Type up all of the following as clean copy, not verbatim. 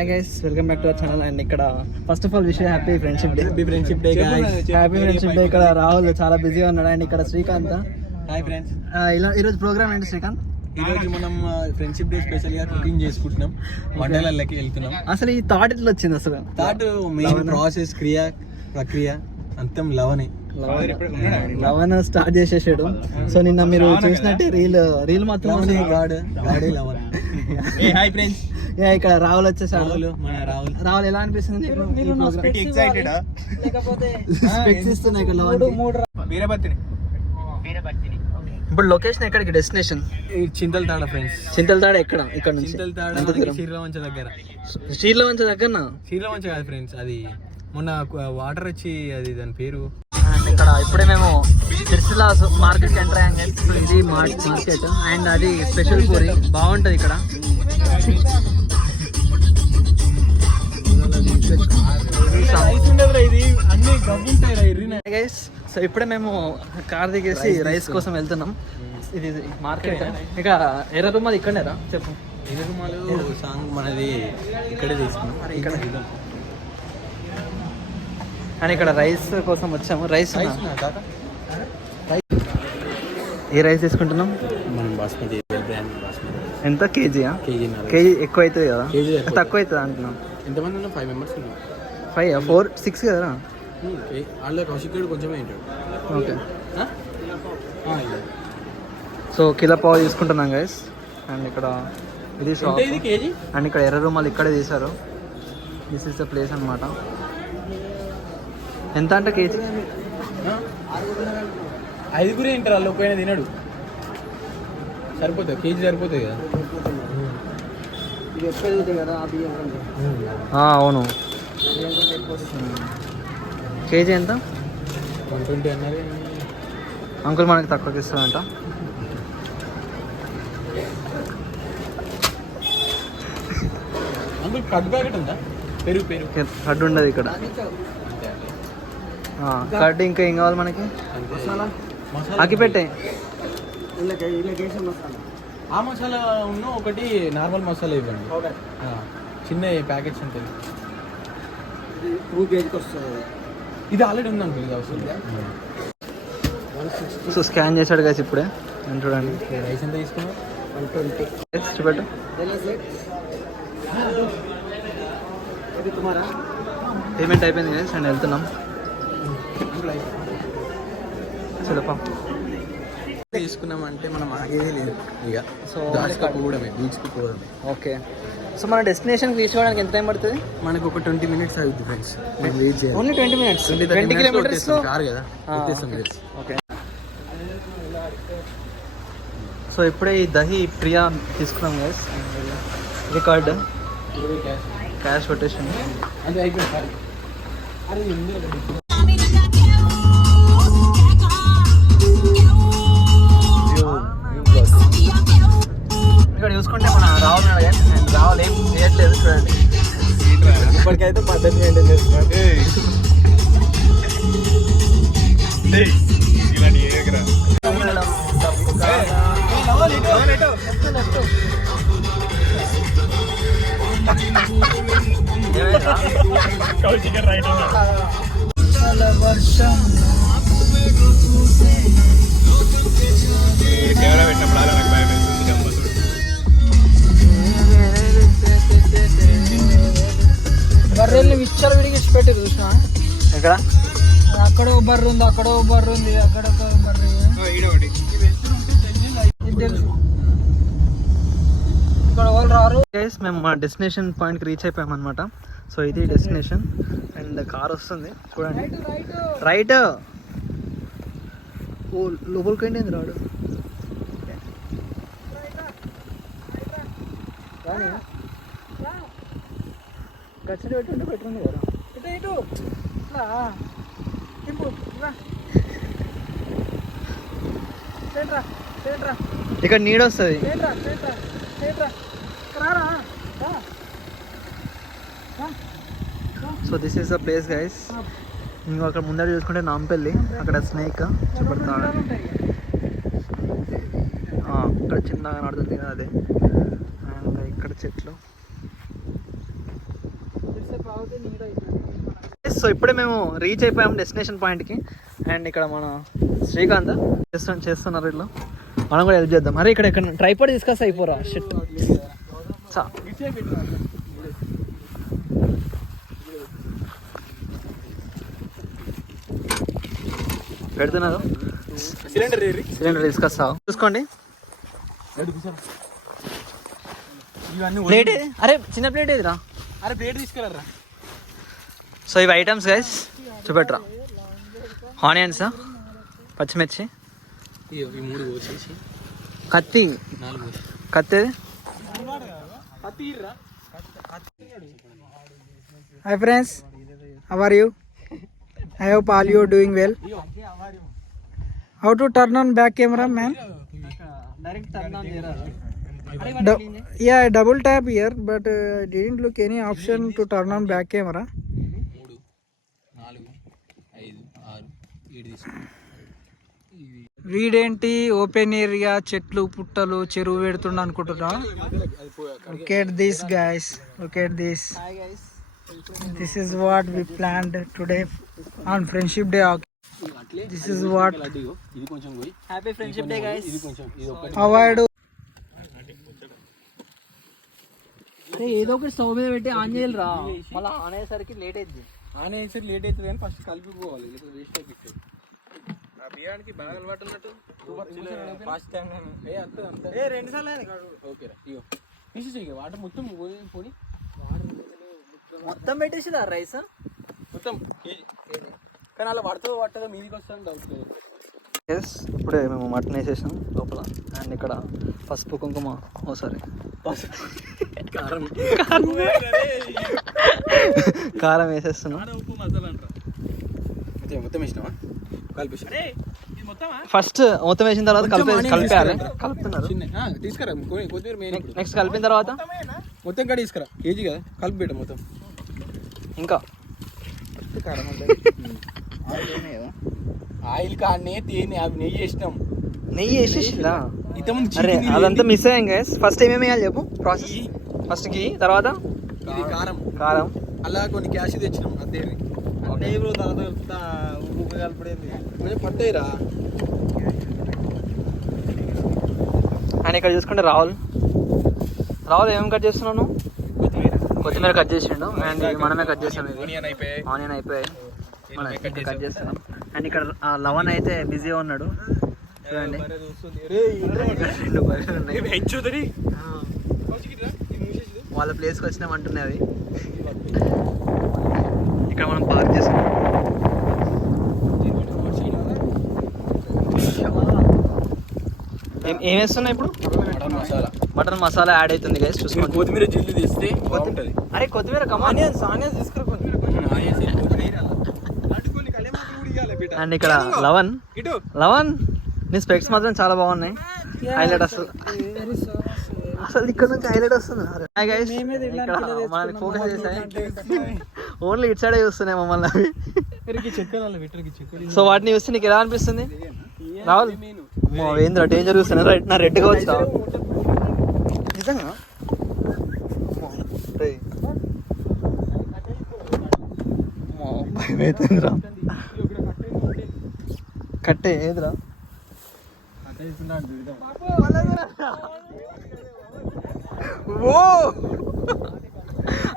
Hi guys, welcome back to our channel. And ఇక్కడ first of all wish happy friendship day. Happy friendship day guys. Happy friendship day. ఇక్కడ రాహుల్ చాలా బిజీగా ఉన్నాడు and ఇక్కడ Srikanth. Hi friends. ఈ రోజు programme ఏంటి శ్రీకాంత్? ఈ రోజు మనం ఫ్రెండ్షిప్ డే స్పెషల్ గా కుకింగ్ చేసుకుంటున్నాం, వంటలకి వెళ్తున్నాం. అసలు ఈ థాట్ ఎట్లా వచ్చింది? అసలు థాట్ మెయిన్ ప్రాసెస్ ప్రక్రియ అంతం లవనే లవన్ స్టార్ట్ చేసేసాడు. సో నిన్న మీరు చూసినట్టే రీల్ మాత్రం లవన్. Hi friends. ఇక్కడ రాహుల్ వచ్చేసాడు. రాహుల్ ఎలా అనిపిస్తుంది? ఇప్పుడు లొకేషన్ ఎక్కడికి? Destination చింతలతాడ friends. చింతలతాడ ఎక్కడ? ఇక్కడ నుంచి శ్రీలవంచ దగ్గర. శ్రీలవంచ దగ్గర? శ్రీలవంచ కాదు ఫ్రెండ్స్, అది మొన్న వాటర్ వచ్చి అది దాని పేరు. ఇక్కడ ఇప్పుడే మేము సిరిసిల్ల మార్కెట్ ఎంటర్ అయ్యాం. ఇది మార్కెట్ అండ్ అది స్పెషల్ పూరి బాగుంటుంది ఇక్కడ. సో ఇప్పుడే మేము కార్ దిగేసి రైస్ కోసం వెళ్తున్నాం. ఇది మార్కెట్. ఇక ఎర్ర రుమాలు ఇక్కడనేరా? చెప్పు. ఎర్ర రుమాలు సాంగ్ మనది ఇక్కడే తీసుకున్నాం. ఇక్కడ అండ్ ఇక్కడ రైస్ కోసం వచ్చాము. రైస్ ఏ రైస్ తీసుకుంటున్నాం? మనం బాస్మతి బ్రాండ్ బాస్మతి. ఎంత? కేజీయా? కేజీ ఎక్కువ అవుతుంది కదా, తక్కువ అవుతుంది అంటున్నాం. ఎంతమంది ఉన్నాం? 5 members ఉన్నాం. 5, 4, 6 కదా. వాళ్ళ కౌశికుడు కొంచెమే ఏంటాడు. ఓకే. సో కిలో పావు తీసుకుంటున్నాం గైస్. అండ్ ఇక్కడ ఇది షాప్ అండ్ ఇక్కడ ఎర్ర రూమాలు ఇక్కడే తీశారు. దిస్ ఇస్ ద ప్లేస్ అనమాట. ఎంత అంటే కేజీ? 5 ఏంటారు వాళ్ళు, ఒక్కైనా తినడు. సరిపోతుంది, కేజీ సరిపోతుంది కదా. అవును. కేజీ ఎంత? 120 అన్నారు. అంకుల్ మనకి తక్కువకి ఇస్తాడంట. అంకుల్ కట్ ప్యాకెట్ ఉందా? పెరుగు కడ్డు ఉండదు ఇక్కడ. కడ్డు ఇంకా ఏం కావాలి మనకి? అకి పెట్టే. ఆ మసాలా ఉన్న ఒకటి నార్మల్ మసాలా ఇవ్వండి. చిన్న ప్యాకెట్స్ ఉంటాయి. 2 kg వస్తుంది. ఇది ఆల్రెడీ ఉంది అంకుల్, ఇది అవసరం. సో స్కాన్ చేశాడు కదా ఇప్పుడే. చూడండి రైస్ ఎంత తీసుకున్నావు? 120. చూపెట్టు. పేమెంట్ అయిపోయింది కదా అండ్ వెళ్తున్నాం. చూడపా తీసుకున్నామంటే మనం ఆగేది లేదు ఇక. సో పోవడమే, బీచ్కి పోవడమే. ఓకే. సో మన డెస్టినేషన్కి తీసుకోవడానికి ఎంత టైం పడుతుంది? మనకు ఒక 20 minutes అవుతుంది ఫ్రెండ్స్. మేము రీచ్ చేయాలి. Only 20 minutes. 20 kilometers కార్ కదా. ఓకే. సో ఇప్పుడే ఈ దహి ప్రియా తీసుకున్నాం గైస్. ఇది కార్డు, క్యాష్ కొట్టేషన్. అది అయిపోయింది. ఇక్కడ చూసుకుంటే మన రాహుల్ అండ్ రాహుల్ ఏం చేయట్లేదు చూడండి. ఇప్పటికైతే పద్ధతి మెయింటైన్ చేస్తున్నాడు. బర్రెల్ని విచ్చలు విడిగించి పెట్టి చూసిన. ఎక్కడ? అక్కడ ఒక బర్రె ఉంది, అక్కడ ఒక బర్రె ఉంది, అక్కడ ఒక బర్రె. ఇక్కడ వాళ్ళు రారు గైస్. మేము మా డెస్టినేషన్ పాయింట్కి రీచ్ అయిపోయాం అనమాట. సో ఇది డెస్టినేషన్ అండ్ కార్ వస్తుంది చూడండి. రైట్. ఓ లోపలికి ఏంటి రాడు. ఖర్చు పెట్టుంటే పెట్టుంది కదా. ఇటు ఇక్కడ నీడ్ వస్తుంది. So this is the place guys. ఇంకో అక్కడ ముందర చూసుకుంటే నాంపల్లి, అక్కడ స్నేక్ చూపెడతాడు. ఇక్కడ చిన్నగా నడుతుంది కదా అదే. అండ్ ఇక్కడ చెట్లు. సో ఇప్పుడే మేము రీచ్ అయిపోయాము డెస్టినేషన్ పాయింట్కి. అండ్ ఇక్కడ మన శ్రీకాంత్ చేస్తున్నారు ఇట్లా, మనం కూడా హెల్ప్ చేద్దాం. అరే ఇక్కడ ట్రైపాడ్ తీసుకొస్తా అయిపోరా షిట్ పెడుతున్నారు. సిలిండర్ తీసుకొస్తావు చూసుకోండి. ప్లేట్ అరే చిన్న ప్లేట్ ఏదిరా? అరే ప్లేట్ తీసుకురా. సో ఇవి ఐటమ్స్ గైస్ చూపెట్టరా. ఆనియన్స్, పచ్చిమిర్చి, ఈ 3 కోసేసి కత్తి 4 కత్తి. Hi friends, how are you? I hope all you are doing well. How to turn on back camera, man? Yeah, I double tap here, but I didn't look any option to turn on back camera. 3 4 5 6 7 వీడేంటి open area, చెట్లు పుట్టలు చెరువు పెడుతుండ అనుకుంటున్నా. Look at this guys, look at this. This is what we planned today on Friendship Day. This is what. ఇది కొంచెం పోయి happy friendship day guys. ఇది కొంచెం ఇది ఒకటి Avoid. ఏదో ఒకటి స్టవ్ మీద పెట్టి ఆన్ చేయాలిరా, మళ్ళీ ఆన్ అయ్యేసరికి లేట్ అయింది. ఆన్ అయ్యేసరికి లేట్ అవుతుంది కానీ ఫస్ట్ కలుపుకోవాలి, లేకపోతే వేస్ట్ అయిపోతుంది. ఆ బియ్యానికి బాగా అలవాటు ఉన్నట్టు ఫస్ట్ టైం అంతే 2 సార్లు ఓకేరా. ఇగో తీసేసి వాటర్ మొత్తం పోని మొత్తం పెట్టేసిరా రైస్ మొత్తం కానీ అలా పట్టదో మీదికి వస్తాను డౌట్ లేదు. ఎస్ ఇప్పుడే మేము మటన్ వేసేసాం లోపల. అండ్ ఇక్కడ పసుపు కుంకుమ ఓసారి కారం కారం వేసేస్తున్నాం. ఉప్పు మసాలా అంటారా మొత్తం వేసినావా? కలిపేసి ఫస్ట్ మొత్తం వేసిన తర్వాత కలిపేయాలి. కలుపుతున్నారు. తీసుకురా కొత్తిమీర మెయిన్. నెక్స్ట్ కలిపిన తర్వాత మొత్తం కూడా తీసుకురా, కేజీ కదా కలిపి పెట్ట మొత్తం. ఇంకా కారం ఆయిల్ కానీ తేనె అవి నెయ్యి వేసినాం. నెయ్యి వేసేసిందా? ఇంతకుముందు అరే అదంతా మిస్ అయ్యాం గైస్. ఫస్ట్ ఏమేమి వేయాలి చెప్పు ప్రాసెస్. ఫస్ట్ గీ, తర్వాత ఇది కారం కారం, అలా కొన్ని క్యాష్ తెచ్చినాం అంతే. ఉప్పు కలిపడేది కొంచెం పట్టేరా. అండ్ ఇక్కడ చూసుకుంటే రాహుల్ ఏమేమి కట్ చేస్తున్నాను? కొత్తిమీర కట్ చేసిండు. అండ్ మనమే కట్ చేస్తాం. ఇది ఆనియన్ అయిపోయాయి, మనం కట్ చేస్తున్నాం. అండ్ ఇక్కడ లవన్ అయితే బిజీగా ఉన్నాడు చూడండి. 2 బర్రెలు ఉన్నాయి. వాళ్ళ ప్లేస్కి వచ్చినాం అంటున్నాయి అవి. ఇక్కడ మనం పార్క్ చేసుకున్నాం. ఏం వేస్తున్నాయి ఇప్పుడు? మటన్ మసాలా యాడ్ అవుతుంది గైస్ చూసుకోండి. కొత్తిమీర జిల్లు తీస్తే బాగుంటుంది. అరే కొత్తిమీర ఆనియన్స్ తీసుకురా. అండ్ ఇక్కడ లవన్ నీ స్పెక్స్ మాత్రం చాలా బాగున్నాయి. హైలైట్ అసలు ఇక్కడ నుంచి హైలైట్ వస్తుంది. మనకి ఫోకస్ చేస్తాయి, ఓన్లీ ఇటు సైడే చూస్తున్నాయి మమ్మల్ని అవి. సో వాటిని చూస్తే నీకు ఎలా అనిపిస్తుంది రాహుల్? ఏంద్ర డేంజర్ చూస్తున్నా నా రెడ్గా వచ్చా నిజంగా. భయం అవుతుందిరా. కట్టే ఏదిరా?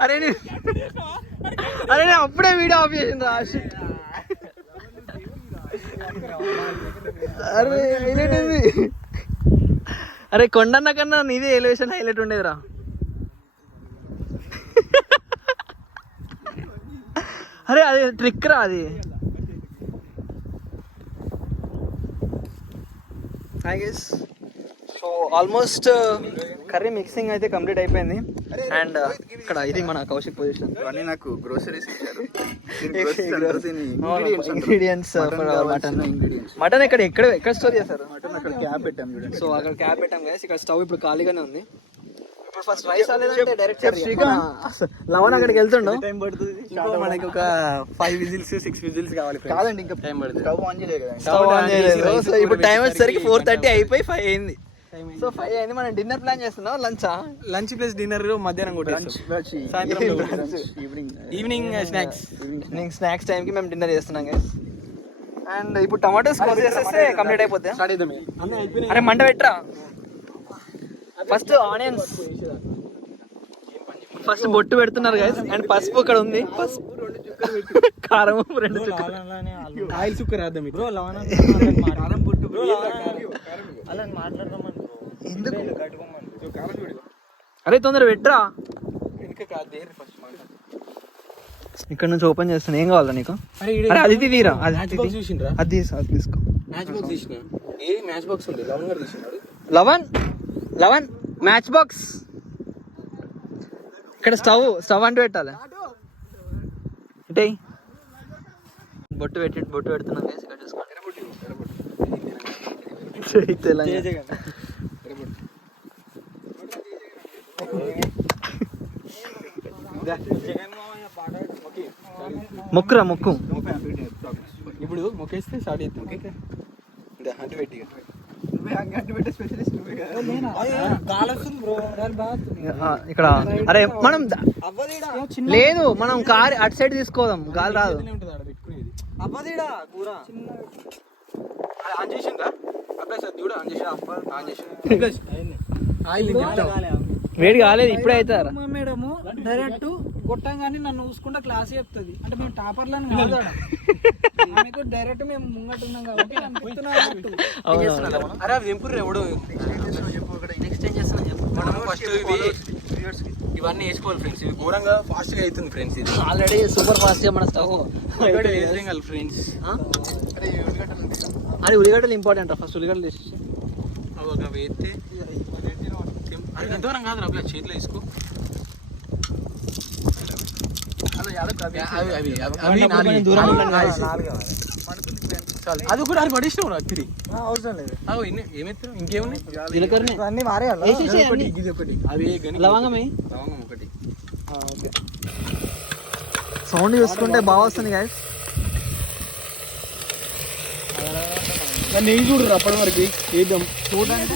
అరే నేను అప్పుడే వీడియో ఆఫ్ చేసింది రా. అరే హైలైట్ ఉంది. అరే కొండన్న కన్నా నీదే ఎలివేషన్ హైలైట్ ఉండేదిరా. అరే అది ట్రిక్ రా అది. Hi guys, so almost curry mixing అయితే కంప్లీట్ అయిపోయింది. అండ్ ఇక్కడ ఇది మన కౌశిక్ పొజిషన్. ఇవన్నీ నాకు గ్రోసరీస్ ఇచ్చారు. ఇంగ్రీడియంట్స్ మటన్ ఎక్కడ స్టోర్ చేస్తారు? మటన్ అక్కడ క్యాప్ పెట్టాం చూడండి. సో అక్కడ క్యాప్ పెట్టాం గైస్. ఇక్కడ స్టవ్ ఇప్పుడు ఖాళీగానే ఉంది. ఇప్పుడు ఫస్ట్ రైస్ లేదంటే డైరెక్ట్ లవన్ అక్కడికి వెళ్తుండో టైం పడుతుంది. మనకి ఒక 5 విజిల్స్ 6 విజిల్స్ కావాలి. కాదండి ఇంకా టైం పడుతుంది. స్టవ్ ఆన్ చేయలేదు కదా. స్టవ్ ఆన్ చేయలేదు. సో ఇప్పుడు టైం వచ్చేసరికి 4:30 అయిపోయి 5 అయింది. సో 5 అయింది. మనం డిన్నర్ ప్లాన్ చేస్తున్నాం. లంచా? లంచ్ ప్లస్ డిన్నర్ మధ్యాహ్నం సాయంత్రం ఈవినింగ్ స్నాక్స్ టైంకి మేము డిన్నర్ చేస్తున్నాం గైస్. అండ్ ఇప్పుడు టమాటోస్ కోసేస్తే కంప్లీట్ అయిపోద్ది. స్టార్ట్ అవుతాం. అరే మంట పెట్టరా. ఫస్ట్ ఆనియన్స్, ఫస్ట్ బొట్టు పెడుతున్నారు గైస్. అండ్ పసుపు ఇక్కడ ఉంది, పసుపు కారం 2 చుక్కలు. ఆయిల్ చుక్క రాద్దాం. ఎందుకు? అరే తొందర పెట్టరా. ఇక్కడ నుంచి ఓపెన్ చేస్తాను. ఏం కావాలా నీకు? అరే అది తీరా, అది చూసిండ్రా? అది తీసుకో. మ్యాచ్ బాక్స్ తీసిన. ఏ మ్యాచ్ బాక్స్ ఉంది? లవన్ గారు తీసినాడు. 11 మ్యాచ్ బాక్స్. ఇక్కడ స్టవ్ అంటూ పెట్టాలి. ఇటే బొట్టు పెడుతున్నాం గైస్. ఇక్కడ చూసుకోండి. మొక్కురా మొక్కు. ఇప్పుడు మొక్కేస్తే స్టార్ట్ చేస్తాం. అంటే పెట్టి ఇక్కడ అరే మనం లేదు, మనం కార్ అటు సైడ్ తీసుకోదాం. గాలి రాదు. వేడి కాలేదు, ఇప్పుడే అవుతారా మేడము డైరెక్ట్ కొట్టంగానే నన్ను చూసుకుంటా క్లాస్ చెప్తుంది. అంటే మేము టాపర్లను కాదు, ఆమెకు డైరెక్ట్ మేము ముంగట్టున్నాం కాబట్టి అరే అది ఎంపుర్రు ఎవడు. నెక్స్ట్ ఏం చేస్తున్నాం చెప్పు. మనం ఫస్ట్ ఇవన్నీ వేసుకోవాలి ఫ్రెండ్స్. ఇది ఘోరంగా ఫాస్ట్ గా అవుతుంది ఫ్రెండ్స్. ఇది ఆల్రెడీ సూపర్ ఫాస్ట్ గా మన స్టవ్ ఫ్రెండ్స్. అది ఉల్లిగడ్డలు ఇంపార్టెంట్. ఫస్ట్ ఉల్లిగడ్డలు వేసి ఒక వేస్తే అది ఎంతవరం కాదు రా, చేతిలో వేసుకో. అది కూడా అది పడేసినావు రాత్రి. అవసరం లేదు. ఏమెత్తావు? ఇంకేమున్నాయి? అన్ని మారేయాలి. అవి లవంగమే ఒకటి. సౌండ్ చూసుకుంటే బాగా వస్తుంది గైస్. నెయ్యి చూడరు అప్పటి వరకు వేద్దాం. చూడడానికి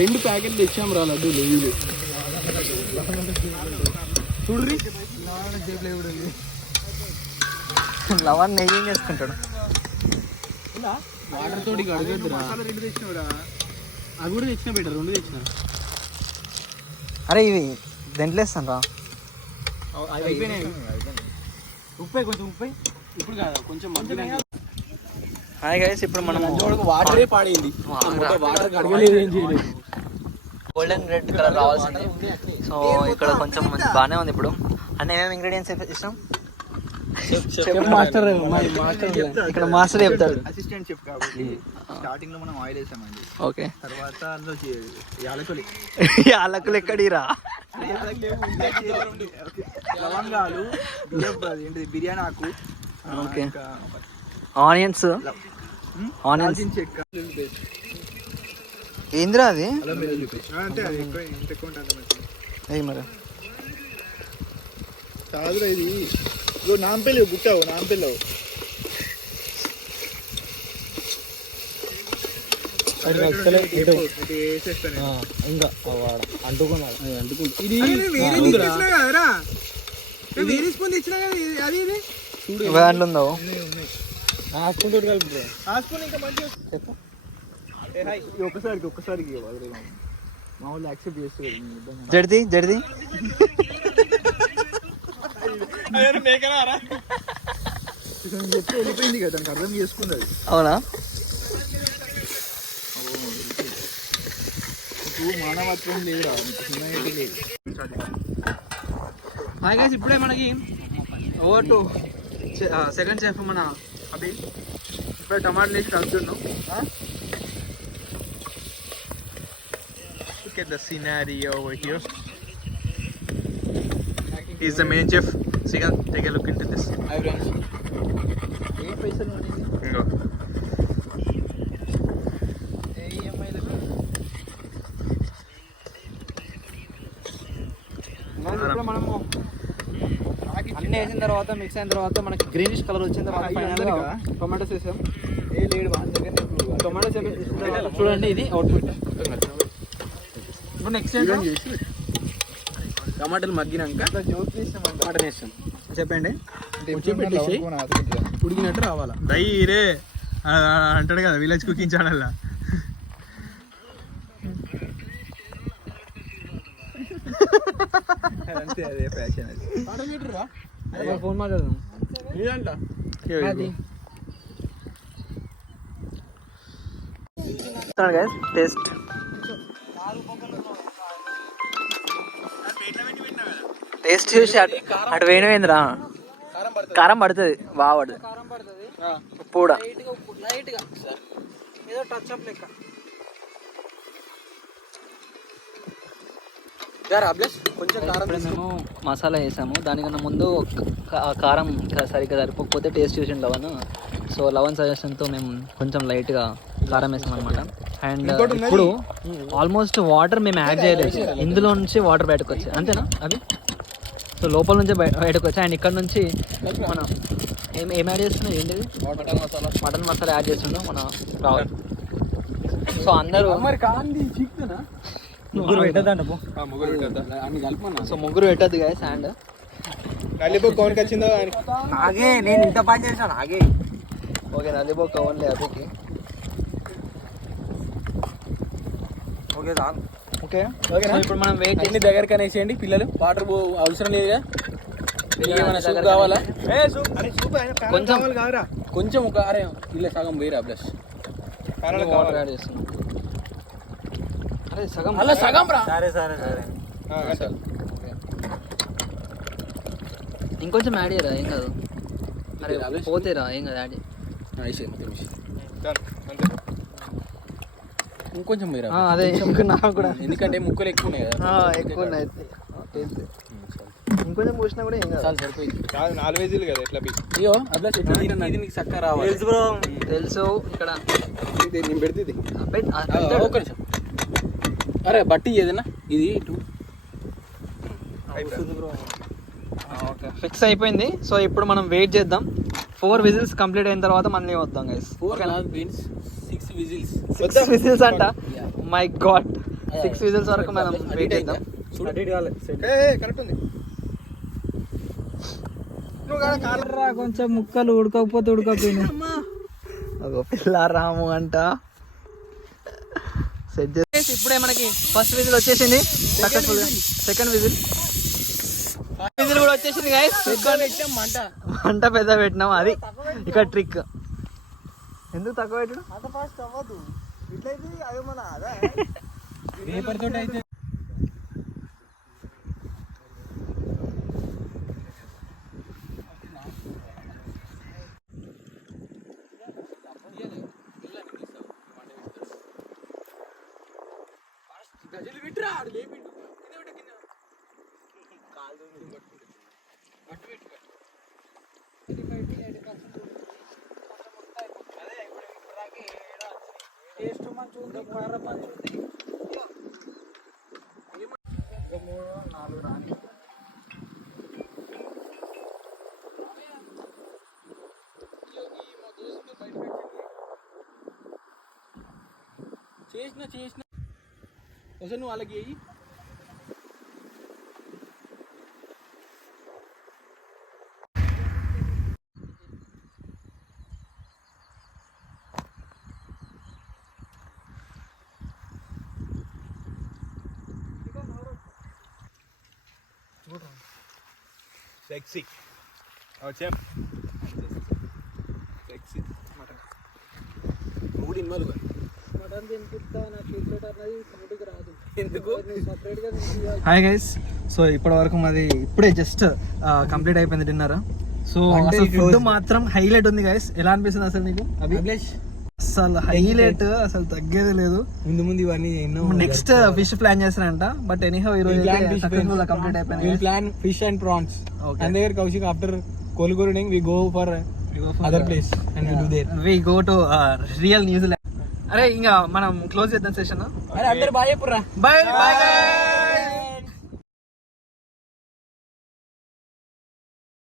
2 ప్యాకెట్లు తెచ్చాం రా లడ్డు నెయ్యిలు. చూడ్రి లవన్ నెయ్యి ఏం చేసుకుంటాడు. వాటర్ తోటి అడగద్దురా. అవి కూడా తెచ్చిన బెటర్, 2 తెచ్చిన. అరే ఇవి దెంట్లో వేస్తాను రా. అయిపోయినాయి. ఉప్పే కొంచెం ఉప్పే. ఇప్పుడు కాదా కొంచెం మధ్యలో. హాయ్ గైస్, ఇప్పుడు మనం వాటరే పాడైంది. వాటర్ కడగలేదు, ఏం చేయలేదు. గోల్డెన్ రెడ్ కలర్ రావాల్సింది. సో ఇక్కడ కొంచెం బాగానే ఉంది. ఇప్పుడు అన్న ఏమేమి ఇంగ్రీడియంట్స్ ఇస్తాం? మాస్టర్ ఇక్కడ మాస్టర్ చెప్తాడు. అసిస్టెంట్ చెఫ్ కాబట్టి స్టార్టింగ్ లో మనం ఆయిల్ వేసామండి. ఓకే, తర్వాత అందులో యాలకులు యాలకులు ఎక్కడిరా? లవంగాలు, బిర్యానీ ఆకు, ఓకే, ఆనియన్స్, ఆనియన్స్ చెక్క, ఏంద్రా అది? అంటే అది ఎక్కువ ఏయ్ మరి కాదురా ఇది. నాంపెల్లి గుట్టావు, నాంపెల్లి ఇంకా అంటుకున్నాడు. ఇది వ్యాన్లు ఉందో ఒక్కసారికి మా వాళ్ళు యాక్సెప్ట్ చేస్తారు. జడిది జడిది చెప్తే వెళ్ళిపోయింది కదా, దానికి అర్థం చేసుకున్నది. అవునా? మానవత్వం లేదురా, లేదు. హాయ్ గైస్, ఇప్పుడే మనకి ఓవర్ టు సెకండ్ చెఫ్ మన అభి ఇప్పుడే టమాటాలు వేసి కలుపుతున్నాం. Look at the scenario over here. He's the main chef. So you can take a look into this. Go. మనము అన్నీ వేసిన తర్వాత మిక్స్ అయిన తర్వాత మనకి గ్రీనిష్ కలర్ వచ్చిన తర్వాత ఫైనల్గా టొమాటోస్ వేసాం. ఏ లేడు, టొమాటోస్ చూడండి, ఇది అవుట్పుట్. ఇప్పుడు నెక్స్ట్ టమాటాలు మగ్గినాక మటన్ వేస్తాం. చెప్పండి. పెట్టేసి ఉడికినట్టు రావాలా. రే అంటాడు కదా విలేజ్ కుకింగ్ ఛానల్. అంతే, అదే ఫ్యాషన్ అది. ఫోన్ మాట్లాడదాం. టేస్ట్ టేస్ట్ చూసి అటు వేయనవేంద్రా. కారం పడుతుంది, బాగా పడుతుంది. ఉప్పు కూడా లైట్గా ఏదో టచ్ అప్ లెక్క. కొంచెం ఇప్పుడు మేము మసాలా వేసాము. దానికన్నా ముందు కారం సరిగ్గా సరిపోకపోతే టేస్ట్ చూసి లవన్. సో లవన్ సజెషన్తో మేము కొంచెం లైట్గా కారం వేసాం అనమాట. అండ్ ఇప్పుడు ఆల్మోస్ట్ వాటర్ మేము యాడ్ చేయలేదు. ఇందులో నుంచి వాటర్ బయటకు వచ్చాయి, అంతేనా అవి? సో లోపల నుంచి బయటకు వచ్చాయి. అండ్ ఇక్కడ నుంచి మనం ఏం యాడ్ చేస్తున్నాం, ఏంటిది? మటన్ మసాలా యాడ్ చేస్తున్నాం మన రావాలి. సో అందరూ ముగ్గురు పెట్టద్దంట. సో ముగ్గురు పెట్టద్దు గైస్. అండ్ కౌన్కి వచ్చిందో ఆగే, నేను ఇంత పని చేశాను. ఆగే ఓకే, నల్లిపో కౌన్లే అభికి. ఓకే చాలు. Okay okay. ఇప్పుడు మనం వెయిట్ అన్ని దగ్గరికి అనేసేయండి పిల్లలు. వాటర్ అవసరం లేదుగా. సూప్ కావాలా? కొంచెం కొంచెం ఒక అరే ఇలా సగం వేరా ప్లస్ వాటర్ యాడ్ చేస్తున్నాం. అరే సగం అలా సగం రా. సరే సరే సరే. ఇంకొంచెం యాడ్ చేయరా, ఏం కాదు. అరే పోతేరా, ఏం కాదు, యాడ్ ఇంకొంచెం వేరా. అదే నాకు కూడా, ఎందుకంటే ముక్కలు ఎక్కువ ఉన్నాయి కదా. ఎక్కువ ఉన్నాయి. ఇంకొంచెం పోసినా కూడా ఏం కాదు. చాలా సరిపోయింది. 4 వేజీలు కదా ఎట్లా అయ్యో అట్లా ఇది మీకు చక్కగా రావాలి. తెలుసు బ్రో, తెలుసు. ఇక్కడ నేను పెడితే ఒక్క నిమిషం. అరే బట్టి ఏదైనా ఇది ఓకే ఫిక్స్ అయిపోయింది. సో ఇప్పుడు మనం వెయిట్ చేద్దాం. 4 విజిల్స్ కంప్లీట్ అయిన తర్వాత మళ్ళీ వద్దాం గైస్. 6 విజిల్స్. 6 విజిల్స్ అంట. మై గాడ్, 6 విజిల్స్ వరకు మనం వెయిట్ చేద్దాం. కరెక్ట్ ఉంది. కొంచెం ముక్కలు ఉడకపోతే ఉడకపోయినా. పిల్ల రాము అంట. సెట్ చేసి ఇప్పుడే మనకి ఫస్ట్ విజిల్ వచ్చేసింది సక్సెస్ఫుల్ గా. సెకండ్ విజిల్ కూడా వచ్చేసింది గైస్. మంట పెద్ద పెట్టినాం, అది ఇక్కడ ట్రిక్. ఎందుకు తక్కువ పెట్టడం? పేపర్ తోటి అయితే గజలు విట్రా లేపిండు. టేస్ట్ మంచి ఉంది, కారం మంచి ఉంది. 3-4 రాని. చేసిన ఒకసారి నువ్వు వాళ్ళకి వేయి. సెక్సీ చెప్ సెక్సీ మూడు ఇన్వాల్వ్. మటన్ తినిపిస్తా, నాకు క్రికెట్ అన్నది నోటికి రాదు. ఎందుకు? సపరేట్గా. Hi guys. సో ఇప్పటి వరకు మాది ఇప్పుడే జస్ట్ కంప్లీట్ అయిపోయింది డిన్నర్. సో ఫుడ్ మాత్రం హైలైట్ ఉంది గైస్. ఎలా అనిపిస్తుంది అసలు నీకు అభిలాష్? అసలు హైలైట్, అసలు తగ్గేది లేదు. ముందు ఇవన్నీ నెక్స్ట్ ఫిష్ ప్లాన్ చేస్తారంట. బట్ ఎనీహౌ ఈ రోజు కంప్లీట్ అయిపోయింది. Plan fish and prawns. And there Kaushik after కోలుకోరడింగ్ we go for other place and we do there. We go to real New Zealand. అరే ఇంకా మనం క్లోజ్ చేద్దాం సెషన్. అరే అందరూ బాయ్ చెప్పురా. By by.